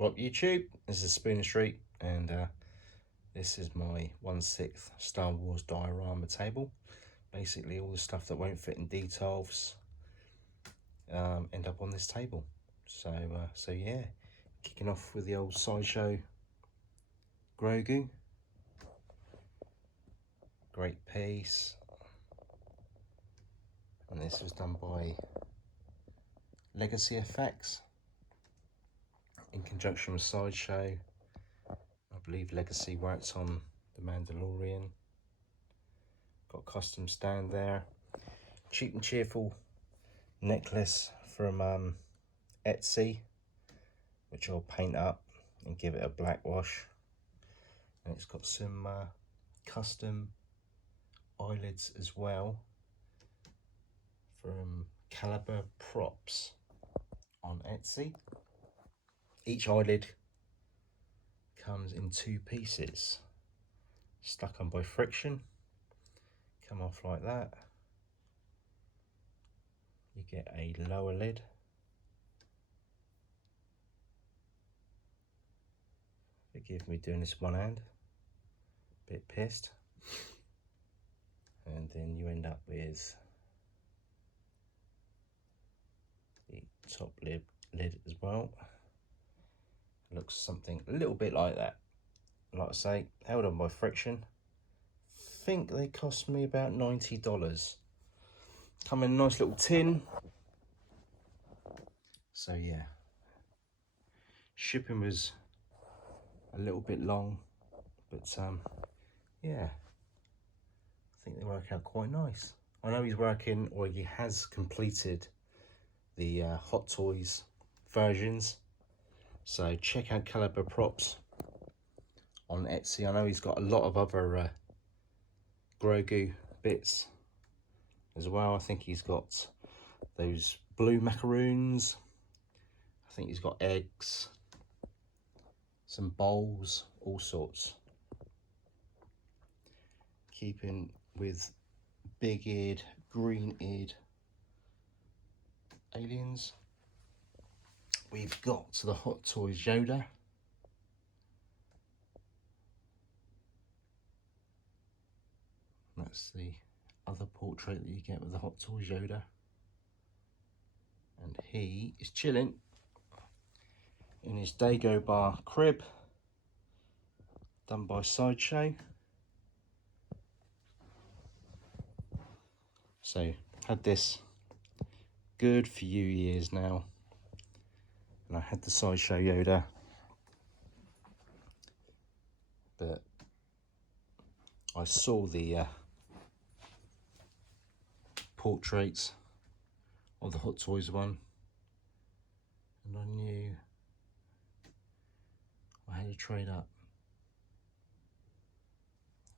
Well, YouTube, this is Spooner Street, and this is my 1/6 Star Wars diorama table. Basically, all the stuff that won't fit in details end up on this table. So yeah, kicking off with the old Sideshow Grogu. Great piece. And this was done by Legacy Effects in conjunction with Sideshow. I believe Legacy worked on The Mandalorian. Got a custom stand there. Cheap and cheerful necklace from Etsy, which I'll paint up and give it a black wash. And it's got some custom eyelids as well from Caliber Props on Etsy. Each eyelid comes in 2 pieces, stuck on by friction, come off like that. You get a lower lid, forgive me doing this one hand, bit pissed, and then you end up with the top lid as well. Looks something a little bit like that. Like I say, held on by friction. Think they cost me about $90. Come in a nice little tin. So yeah, shipping was a little bit long, but yeah, I think they work out quite nice. I know he's working, or he has completed the Hot Toys versions. So check out Caliber Props on Etsy. I know he's got a lot of other Grogu bits as well. I think he's got those blue macaroons. I think he's got eggs, some bowls, all sorts. Keeping with big-eared, green-eared aliens. We've got the Hot Toys Yoda. That's the other portrait that you get with the Hot Toys Yoda. And he is chilling in his Dagobah crib, done by Sideshow. So, had this good few years now. And I had the Sideshow Yoda, but I saw the portraits of the Hot Toys one, and I knew I had to trade up.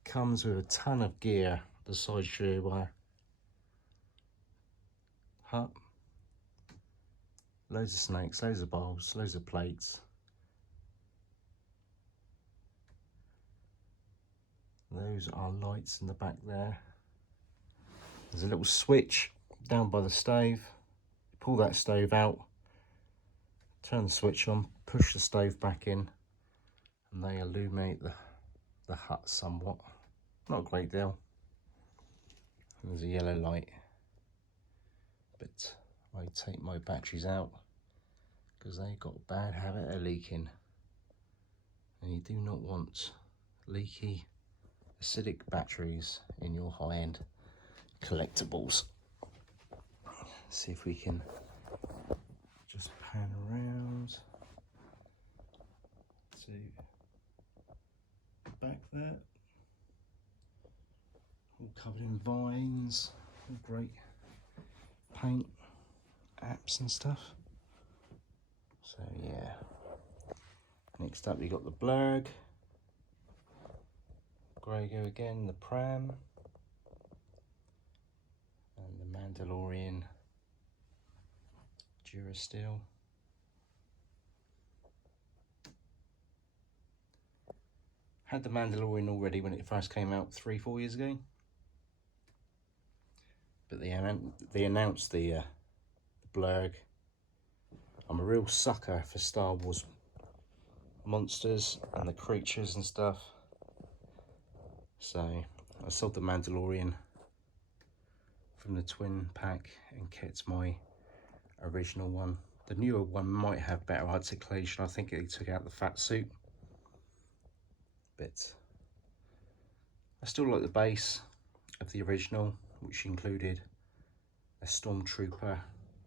Comes with a ton of gear, the Sideshow Hutt. Loads of snakes, loads of bowls, loads of plates. Those are lights in the back there. There's a little switch down by the stove. Pull that stove out, turn the switch on, push the stove back in, and they illuminate the hut somewhat. Not a great deal. And there's a yellow light. But I take my batteries out because they've got a bad habit of leaking. And you do not want leaky, acidic batteries in your high-end collectibles. Let's see if we can just pan around to the back there. All covered in vines, all great paint apps and stuff. So yeah, next up we got the Blurrg, Grogu again, the pram, and the Mandalorian Durasteel. Had the Mandalorian already when it first came out 3-4 years ago, but they announced the Blurrg. I'm a real sucker for Star Wars monsters and the creatures and stuff. So I sold the Mandalorian from the twin pack and kept my original one. The newer one might have better articulation. I think they took out the fat suit, but I still like the base of the original, which included a stormtrooper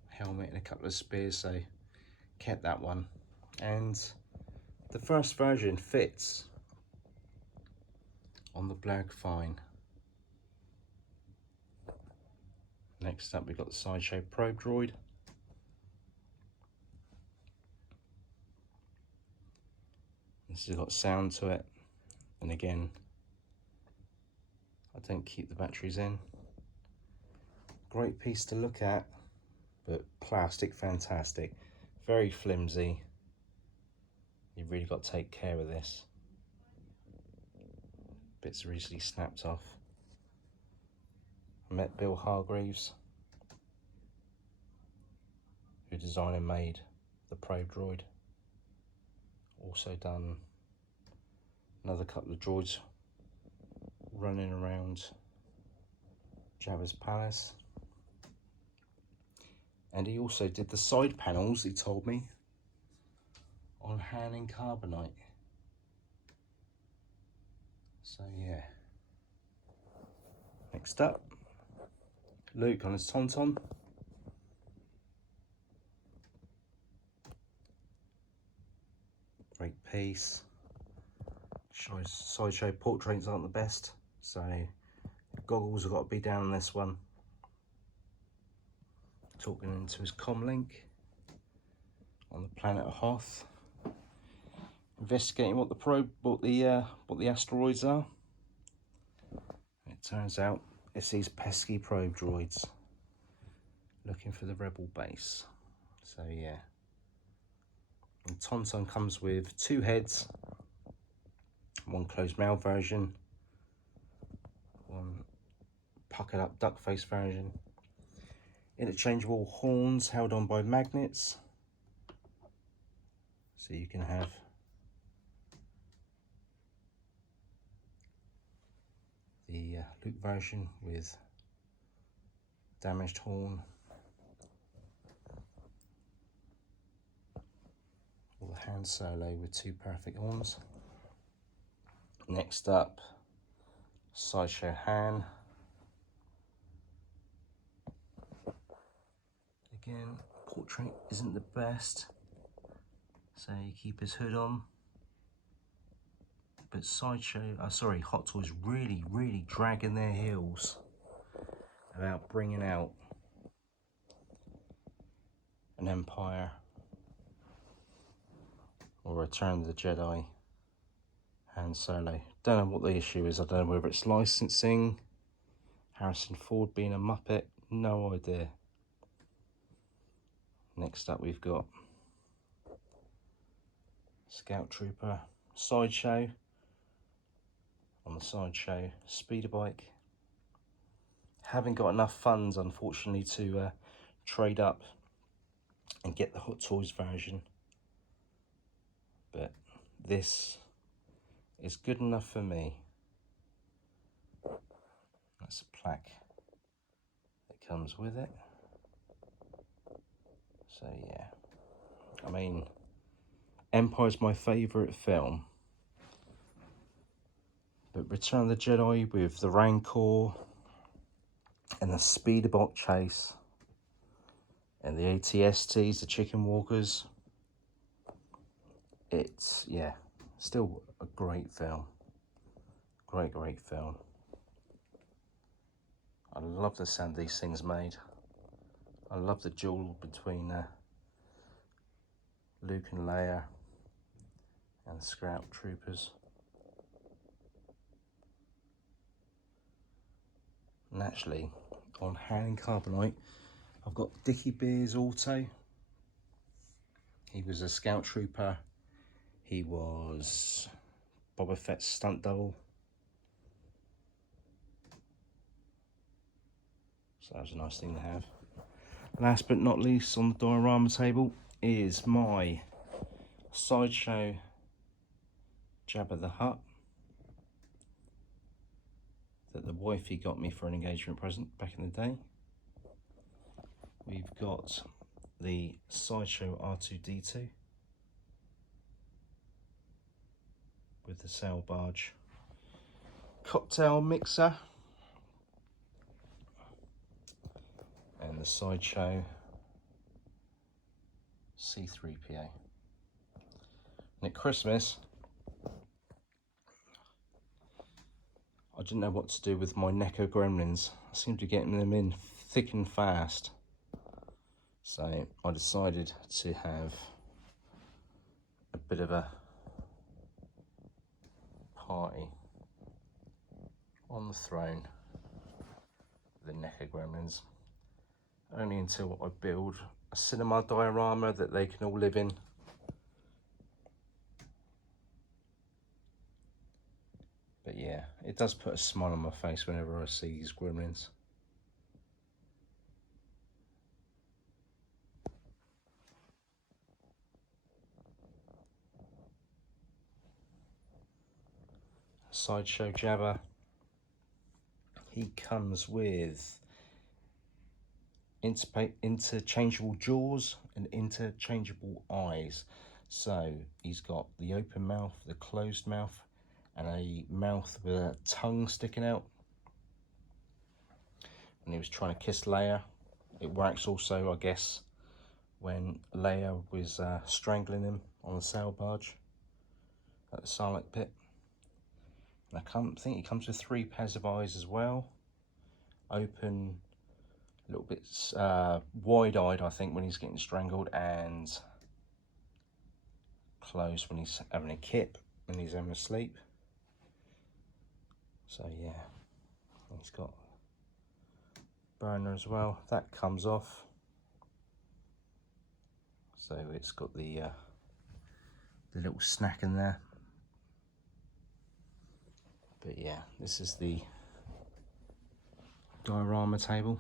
helmet and a couple of spears, so kept that one. And the first version fits on the Blurrg fine. Next up, we've got the Sideshow probe droid. This has got sound to it, and again, I don't keep the batteries in. Great piece to look at, but plastic fantastic. Very flimsy. You've really got to take care of this. Bits are easily snapped off. I met Bill Hargreaves, who designed and made the probe droid. Also done another couple of droids running around Jabba's palace. And he also did the side panels, he told me, on Han in carbonite. So yeah. Next up, Luke on his Tauntaun. Great piece. Sideshow portraits aren't the best, so goggles have got to be down on this one. Talking into his comlink on the planet of Hoth, investigating what the asteroids are. It turns out it's these pesky probe droids looking for the rebel base. So yeah, and Tauntaun comes with 2 heads, one closed mouth version, one puckered up duck face version. Interchangeable horns held on by magnets, so you can have the Luke version with damaged horn, or the Han Solo with 2 perfect horns. Next up, Sideshow Han. Again, portrait isn't the best, so you keep his hood on. But Hot Toys really dragging their heels about bringing out an Empire or Return of the Jedi Han Solo. Don't know what the issue is. I don't know whether it's licensing, Harrison Ford being a Muppet, no idea. Next up, we've got Scout Trooper Sideshow on the Sideshow speeder bike. Haven't got enough funds, unfortunately, to trade up and get the Hot Toys version, but this is good enough for me. That's a plaque that comes with it. So yeah, I mean, Empire's my favourite film, but Return of the Jedi with the Rancor and the speeder bike chase and the ATSTs, the chicken walkers, it's, yeah, still a great film. Great film. I love the sound these things made. I love the duel between Luke and Leia and the Scout Troopers. And actually, on Han in carbonite, I've got Dickie Beers Auto. He was a Scout Trooper. He was Boba Fett's stunt double. So that was a nice thing to have. Last but not least on the diorama table is my Sideshow Jabba the Hutt that the wifey got me for an engagement present back in the day. We've got the Sideshow R2-D2 with the sail barge cocktail mixer, and the Sideshow C3PO. And at Christmas, I didn't know what to do with my Neko gremlins. I seemed to be getting them in thick and fast. So I decided to have a bit of a party on the throne with the Neko gremlins. Only until I build a cinema diorama that they can all live in. But yeah, it does put a smile on my face whenever I see these gremlins. Sideshow Jabba. He comes with interchangeable jaws and interchangeable eyes. So he's got the open mouth, the closed mouth, and a mouth with a tongue sticking out. And he was trying to kiss Leia. It works also, I guess, when Leia was strangling him on the sail barge at the Sarlacc pit. And I think he comes with 3 pairs of eyes as well. Open, a little bit wide-eyed, I think, when he's getting strangled, and closed when he's having a kip, when he's having a sleep. So yeah, he's got burner as well. That comes off. So it's got the little snack in there. But yeah, this is the diorama table.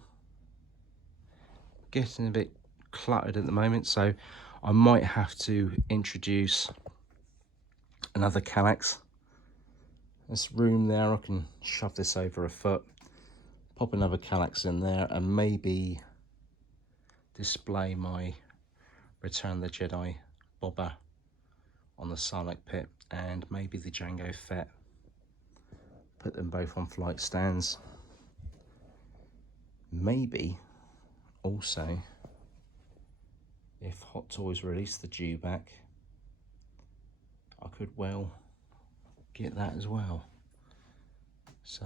Getting a bit cluttered at the moment, so I might have to introduce another Kallax. This room there, I can shove this over a foot, pop another Kallax in there, and maybe display my Return of the Jedi bobber on the Sarlacc pit, and maybe the Jango Fett. Put them both on flight stands. Maybe also, if Hot Toys release the dewback, I could well get that as well. So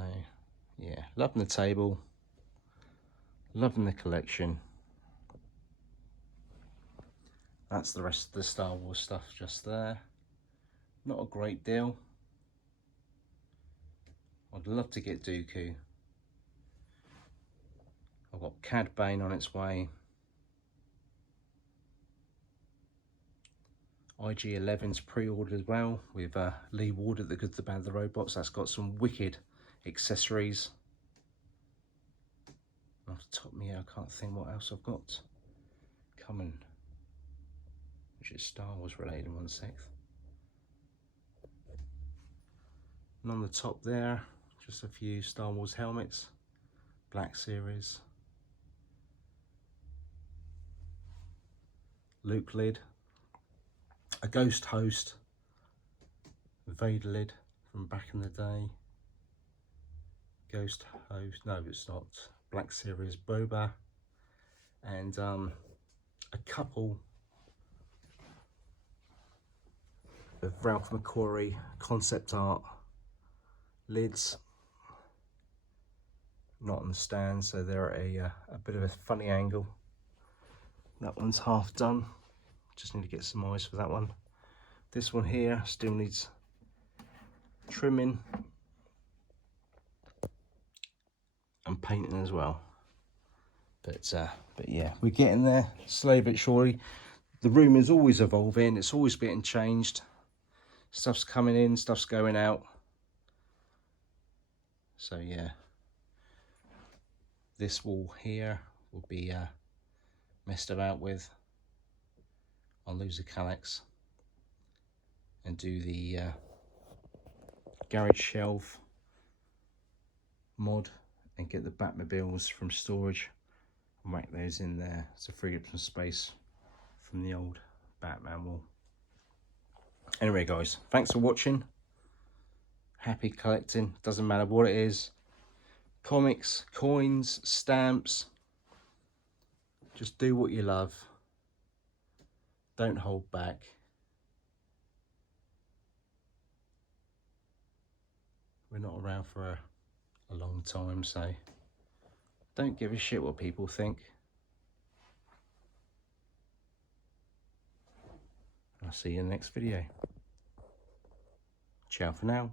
yeah, loving the table, loving the collection. That's the rest of the Star Wars stuff just there. Not a great deal. I'd love to get Dooku. I've got Cad Bane on its way. IG-11's pre-ordered as well, with Lee Ward at The Good, the Bad, the Robots. That's got some wicked accessories. Off the top of me, I can't think what else I've got coming, which is Star Wars related in 1 sec. And on the top there, just a few Star Wars helmets, Black Series, Luke lid, a Ghost Host, Vader lid from back in the day, Ghost Host, no it's not, Black Series Boba, and a couple of Ralph McQuarrie concept art lids, not on the stand, so they're a bit of a funny angle. That one's half done, just need to get some eyes for that one. This one here still needs trimming and painting as well. But yeah, we're getting there slowly but surely. The room is always evolving, it's always getting changed. Stuff's coming in, stuff's going out. So yeah, this wall here will be messed about with. I'll lose the Kallax and do the garage shelf mod and get the Batmobiles from storage and whack those in there to free up some space from the old Batman wall. Anyway guys, thanks for watching. Happy collecting, doesn't matter what it is. Comics, coins, stamps. Just do what you love. Don't hold back. We're not around for a long time, so don't give a shit what people think. I'll see you in the next video. Ciao for now.